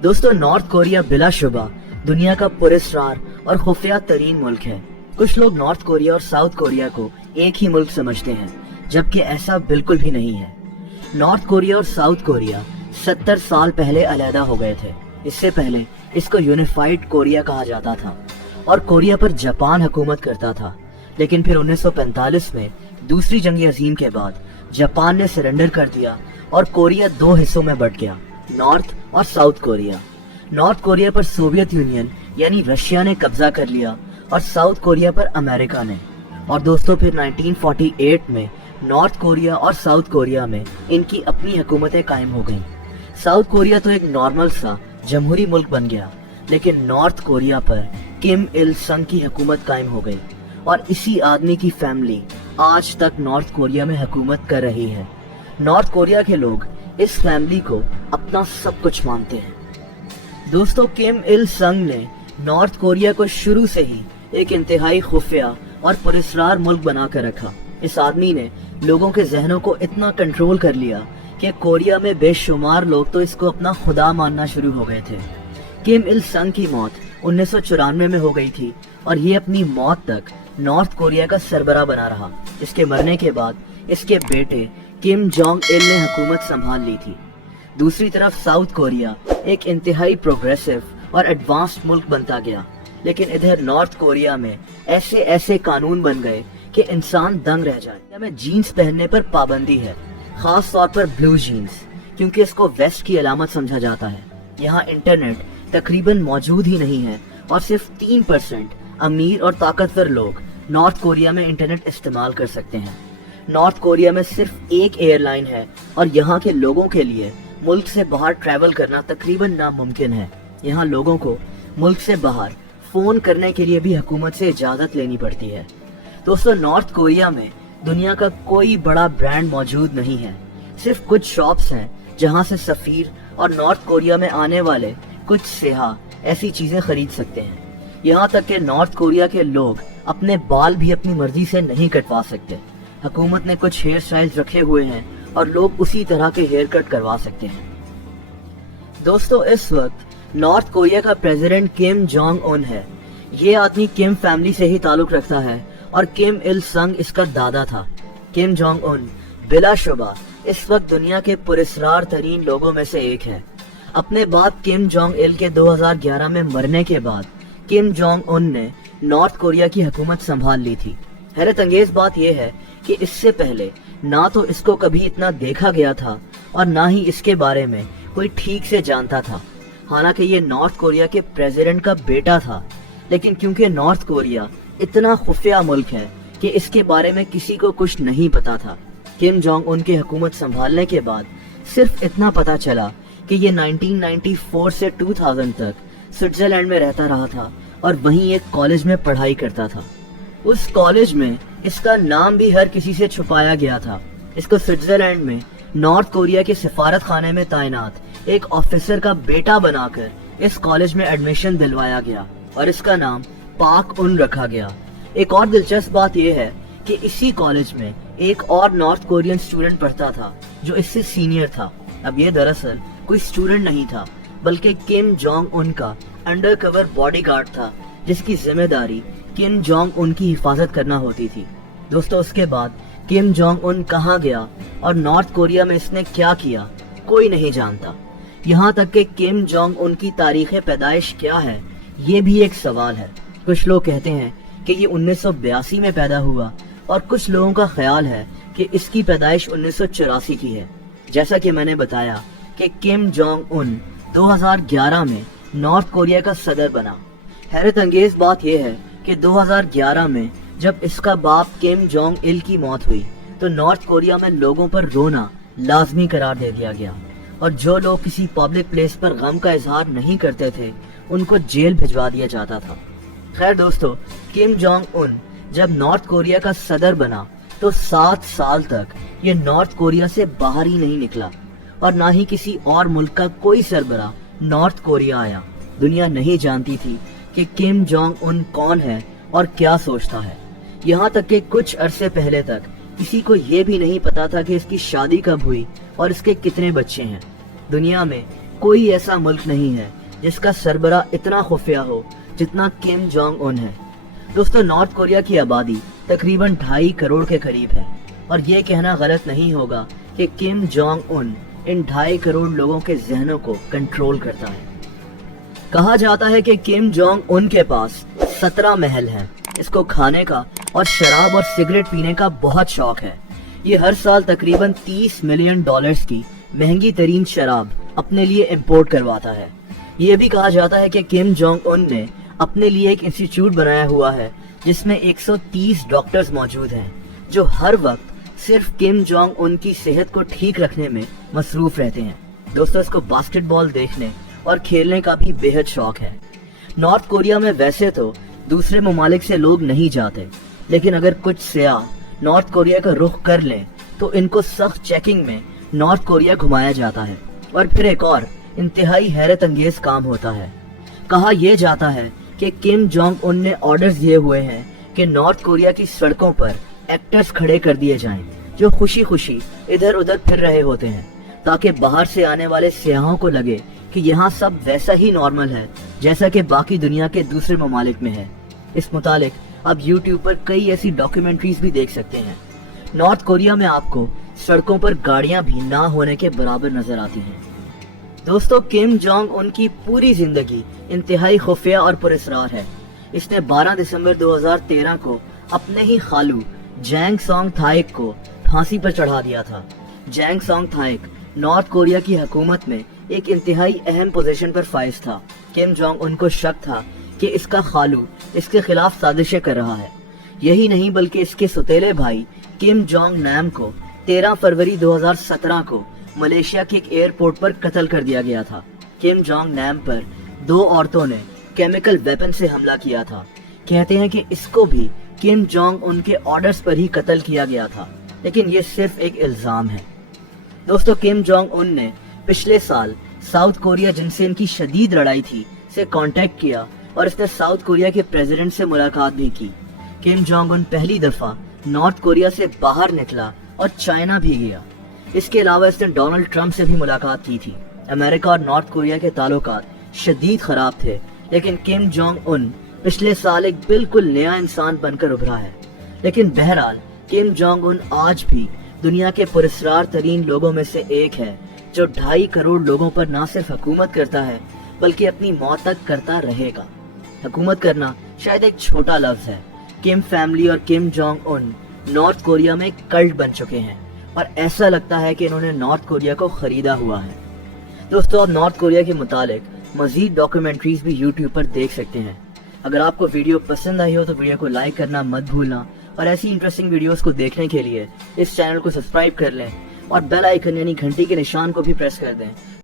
दोस्तों, north Korea बिला शुबा दुनिया का पुरस्कार और खुफिया तरीन मुल्क है। कुछ लोग नॉर्थ कोरिया और साउथ कोरिया को एक ही मुल्क समझते हैं, जबकि ऐसा बिल्कुल भी नहीं है। नॉर्थ कोरिया और साउथ कोरिया 70 साल पहले अलहदा हो गए थे। इससे पहले इसको यूनिफाइड कोरिया कहा जाता था और कोरिया पर जापान हुकूमत करता था। लेकिन फिर 1945 में दूसरी जंग अजीम के बाद जापान ने सरेंडर कर दिया और कोरिया दो हिस्सों में बंट गया, नॉर्थ और साउथ कोरिया। नॉर्थ कोरिया पर सोवियत यूनियन यानी रशिया ने कब्जा कर लिया और साउथ कोरिया पर अमेरिका ने। और दोस्तों, फिर 1948 में नॉर्थ कोरिया और साउथ कोरिया में इनकी अपनी हुकूमतें कायम हो गईं। साउथ कोरिया तो एक नॉर्मल सा जमहूरी मुल्क बन गया, लेकिन नॉर्थ कोरिया पर किम इल संग की हुकूमत कायम हो गई और इसी आदमी की फैमिली आज तक नॉर्थ कोरिया में हुकूमत कर रही है। नॉर्थ कोरिया के लोग इस फैमिली को अपना सब कुछ मानते हैं। दोस्तों, किम इल संग ने नॉर्थ कोरिया को शुरू से ही एक इंतहाई खुफिया और पुरस्कार मुल्क बना कर रखा। इस आदमी ने लोगों के जहनों को इतना कंट्रोल कर लिया कि कोरिया में बेशुमार लोग तो इसको अपना खुदा मानना शुरू हो गए थे। किम इल संग की मौत 1994 में हो गई थी और ये अपनी मौत तक नॉर्थ कोरिया का सरबराह बना रहा। इसके मरने के बाद इसके बेटे किम जोंग इल ने हुकूमत संभाल ली थी। दूसरी तरफ साउथ कोरिया एक इंतहाई प्रोग्रेसिव और एडवांस्ड मुल्क बनता गया, लेकिन इधर नॉर्थ कोरिया में ऐसे ऐसे कानून बन गए कि इंसान दंग रह जाए। में जीन्स पहनने पर पाबंदी है, खास तौर पर ब्लू जीन्स, क्योंकि इसको वेस्ट की अलामत समझा जाता है। यहाँ इंटरनेट तकरीबन मौजूद ही नहीं है और सिर्फ 3% अमीर और ताकतवर लोग नॉर्थ कोरिया में इंटरनेट इस्तेमाल कर सकते हैं। नॉर्थ कोरिया में सिर्फ एक एयरलाइन है और यहाँ के लोगों के लिए मुल्क से बाहर ट्रैवल करना तकरीबन नामुमकिन है। यहाँ लोगों को मुल्क से बाहर फोन करने के लिए भी हुकूमत से इजाजत लेनी पड़ती है। दोस्तों, नॉर्थ कोरिया में दुनिया का कोई बड़ा ब्रांड मौजूद नहीं है। सिर्फ कुछ शॉप्स हैं जहाँ से सफीर और नॉर्थ कोरिया में आने वाले कुछ सियाह ऐसी चीजें खरीद सकते हैं। यहाँ तक कि नॉर्थ कोरिया के लोग अपने बाल भी अपनी मर्जी से नहीं कटवा सकते। हुकूमत ने कुछ हेयर स्टाइल्स रखे हुए हैं और लोग उसी तरह के हेयर कट करवा सकते हैं। दोस्तों, इस वक्त नॉर्थ कोरिया का प्रेसिडेंट किम जोंग उन है। ये आदमी किम फैमिली से ही ताल्लुक रखता है और किम इल संग इसका दादा था। किम जोंग उन बिला शुबा इस वक्त दुनिया के पुरस्कार तरीन लोगों में से एक है। अपने बाप किम जोंग इल के 2011 में मरने के बाद किम जोंग उन ने नॉर्थ कोरिया की हुकूमत संभाल ली थी। हैरत अंगेज बात यह है कि इससे पहले ना तो इसको कभी इतना देखा गया था और ना ही इसके बारे में कोई ठीक से जानता था। हालांकि ये नॉर्थ कोरिया के प्रेसिडेंट का बेटा था, लेकिन क्योंकि नॉर्थ कोरिया इतना खुफिया मुल्क है कि इसके बारे में किसी को कुछ नहीं पता था। किम जोंग उन की हुकूमत संभालने के बाद सिर्फ इतना पता चला कि ये 1994 से 2000 तक स्विट्जरलैंड में रहता रहा था और वहीं एक कॉलेज में पढ़ाई करता था। उस कॉलेज में इसका नाम भी हर किसी से छुपाया गया था। इसको स्विट्जरलैंड में नॉर्थ कोरिया के सिफारत खाने में तैनात एक ऑफिसर का बेटा बनाकर इस कॉलेज में एडमिशन दिलवाया गया और इसका नाम पाक उन रखा गया। एक और दिलचस्प बात यह है कि इसी कॉलेज में एक और नॉर्थ कोरियन स्टूडेंट पढ़ता था जो इससे सीनियर था। अब ये दरअसल कोई स्टूडेंट नहीं था, बल्कि किम जोंग उन का अंडरकवर बॉडीगार्ड था, जिसकी जिम्मेदारी किम जोंग उन की हिफाजत करना होती थी। दोस्तों, उसके बाद किम जोंग उन कहाँ गया और नॉर्थ कोरिया में इसने क्या किया, कोई नहीं जानता। यहाँ तक कि किम जोंग उन की तारीख पैदाइश क्या है, ये भी एक सवाल है। कुछ लोग कहते हैं कि ये 1982 में पैदा हुआ और कुछ लोगों का ख्याल है कि इसकी पैदाइश 1984 की है। जैसा कि मैंने बताया कि किम जोंग उन 2011 में नॉर्थ कोरिया का सदर बना। हैरत अंगेज बात यह है कि 2011 में जब इसका बाप किम जोंग इल की मौत हुई तो नॉर्थ कोरिया में लोगों पर रोना लाजमी करार दे दिया गया और जो लोग किसी पब्लिक प्लेस पर गम का इजहार नहीं करते थे उनको जेल भिजवा दिया जाता था। खैर दोस्तों, किम जोंग उन जब नॉर्थ कोरिया का सदर बना तो 7 साल तक ये नॉर्थ कोरिया से बाहर ही नहीं निकला और ना ही किसी और मुल्क का कोई सरबराह नॉर्थ कोरिया आया। दुनिया नहीं जानती थी कि किम जोंग उन कौन है और क्या सोचता है। यहाँ तक कि कुछ अरसे पहले तक किसी को ये भी नहीं पता था कि इसकी शादी कब हुई और इसके कितने बच्चे हैं। दुनिया में कोई ऐसा मुल्क नहीं है जिसका सरबरा इतना खुफिया हो जितना किम जोंग उन है। दोस्तों, नॉर्थ कोरिया की आबादी तकरीबन 2.5 करोड़ के करीब है और ये कहना गलत नहीं होगा कि किम जोंग उन इन 2.5 करोड़ लोगों के जहनों को कंट्रोल करता है। कहा जाता है कि किम जोंग उन के पास 17 महल हैं। इसको खाने का और शराब और सिगरेट पीने का बहुत शौक है। ये हर साल तकरीबन $30 मिलियन की महंगी तरीन शराब अपने लिए इंपोर्ट करवाता है। ये भी कहा जाता है कि किम जोंग उन ने अपने लिए एक इंस्टीट्यूट बनाया हुआ है जिसमें 130 डॉक्टर्स मौजूद हैं जो हर वक्त सिर्फ किम जोंग उन की सेहत को ठीक रखने में मसरूफ रहते हैं। दोस्तों, इसको बास्केटबॉल देखने और खेलने का भी बेहद शौक है। नॉर्थ कोरिया में वैसे तो दूसरे ममालिक से लोग नहीं जाते, लेकिन अगर कुछ सियाह नॉर्थ कोरिया का रुख कर लें तो इनको सख्त चेकिंग में नॉर्थ कोरिया घुमाया जाता है। और फिर एक और इंतहाई हैरत अंगेज काम होता है। कहा यह जाता है कि किम जोंग उन ने ऑर्डर्स दिए हुए हैं कि नॉर्थ कोरिया की सड़कों पर एक्टर्स खड़े कर दिए जाएं जो खुशी खुशी इधर उधर फिर रहे होते हैं, ताकि बाहर से आने वाले सियाहों को लगे कि यहाँ सब वैसा ही नॉर्मल है जैसा कि बाकी दुनिया के दूसरे ममालिक में है। इस मुतालिक आप YouTube पर कई ऐसी डॉक्यूमेंट्रीज भी देख सकते हैं। नॉर्थ कोरिया में आपको सड़कों पर गाड़ियां भी ना होने के बराबर नजर आती हैं। दोस्तों, किम जोंग उन की पूरी जिंदगी इंतहाई खुफिया और पुरस्कार है। इसने 12 दिसंबर 2013 को अपने ही खालू जैंग सॉन्ग थाइक को फांसी पर चढ़ा दिया था। जैंग सॉन्ग थाइक नॉर्थ कोरिया की हुकूमत में एक इंतहाई अहम पोजीशन पर फाइज था। किम जोंग उन को शक था कि इसका खालू इसके खिलाफ साजिशें कर रहा है। यही नहीं बल्कि इसके सुतेले भाई किम जोंग नैम को 13 फरवरी 2017 को मलेशिया के एक एयरपोर्ट पर कत्ल कर दिया गया था। किम जोंग नैम पर 2 औरतों ने केमिकल वेपन से हमला किया था। कहते हैं कि इसको भी किम जोंग उनके ऑर्डर्स पर ही कत्ल किया गया था, लेकिन ये सिर्फ एक इल्जाम है। दोस्तों, किम जोंग उन ने पिछले साल साउथ कोरिया, जिनसे इनकी शदीद लड़ाई थी, से कांटेक्ट किया और इसने साउथ कोरिया के प्रेसिडेंट से मुलाकात भी की। किम जोंग उन पहली दफा नॉर्थ कोरिया से बाहर निकला और चाइना भी गया। इसके अलावा इसने डोनाल्ड ट्रंप से भी मुलाकात की थी। अमेरिका और नॉर्थ कोरिया के ताल्लुकात शदीद खराब थे, लेकिन किम जोंग उन पिछले साल एक बिल्कुल नया इंसान बनकर उभरा है। लेकिन बहरहाल किम जोंग उन आज भी दुनिया के पुरस्कार तरीन लोगों में से एक है जो 2.5 करोड़ लोगों पर ना सिर्फ हुकूमत करता है बल्कि अपनी मौत तक करता रहेगा। हुकूमत करना शायद एक छोटा लफ्ज है। किम फैमिली और Kim Jong Un north Korea में कल्ट बन चुके हैं और ऐसा लगता है कि इन्होंने नॉर्थ कोरिया को खरीदा हुआ है। दोस्तों, आप नॉर्थ कोरिया के मुतालिक मजीद डॉक्यूमेंट्रीज भी YouTube पर देख सकते हैं। अगर आपको वीडियो पसंद आई हो तो वीडियो को लाइक करना मत भूलना और ऐसी इंटरेस्टिंग वीडियोस को देखने के लिए इस चैनल को सब्सक्राइब कर लें और बेल आइकन यानी घंटी के निशान को भी प्रेस कर दें